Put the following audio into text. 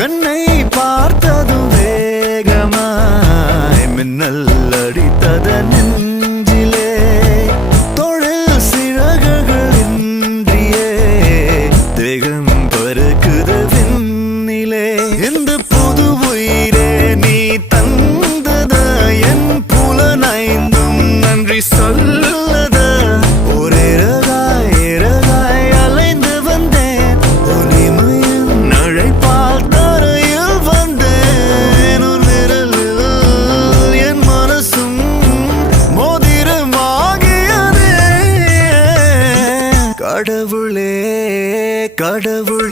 கண்ணை பார்த்ததும் வேகமாய் மின்னல் அடித்தத நெஞ்சிலே தொழில் சிறகுகள் இன்றியே தேகம் பறக்குது விண்ணிலே இந்த புது உயிரே நீ தந்தத என் புலனைந்தும் நன்றி சொல்லத ஒரே ரகாய் அலைந்து வந்தேன் ஒளிமையின் அழைப்பால் தரையில் வந்தேன் ஒரு விரலில் என் மனசும் மோதிரமாகியதே கடவுளே கடவுளே